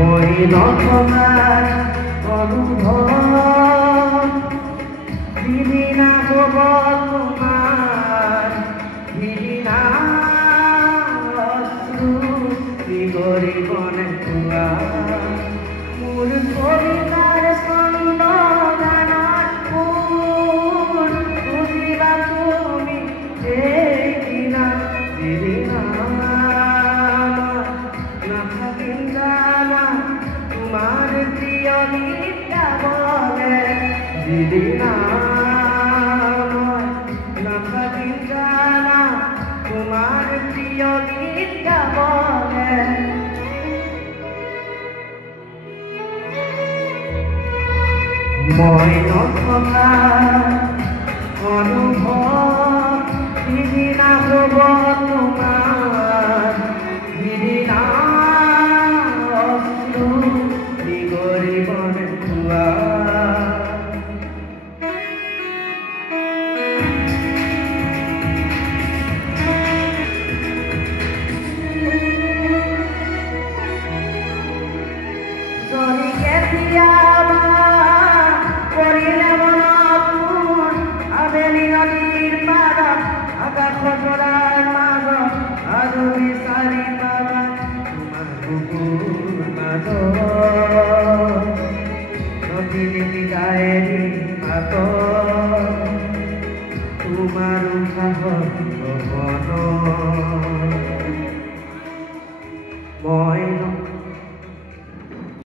মই নথকাৰ অনুভৱ সিদিনা হ'ব তোমাৰ সিদিনা অশ্ৰু বিগৰিবনে কোৱা মোৰ কবিতাৰ ছন্দ গানত ফুল বুজিবা তুমি এইদিনা সিদিনা নাথাকিম জানা তোমাৰ প্ৰিয় গীত গাবলে সিদিনা নাথাকিম জানা তোমাৰ প্ৰিয় গীত গাবলে মই নথকা অনুভৱ সিদিনা হ'ব তোমাৰ সিদিনা অশ্ৰু বিগৰিবনে কোৱা যদি কেতিয়াবা কৰিলে মনত মোৰ আবেলি নদীৰ পাৰত আকাশ তৰাৰ মাজত আৰু বিচাৰি পাবা তোমাৰ বুকুৰ মাজত নদী গায়েৰী পাতত তোমাৰ উশাহৰ গগনত মই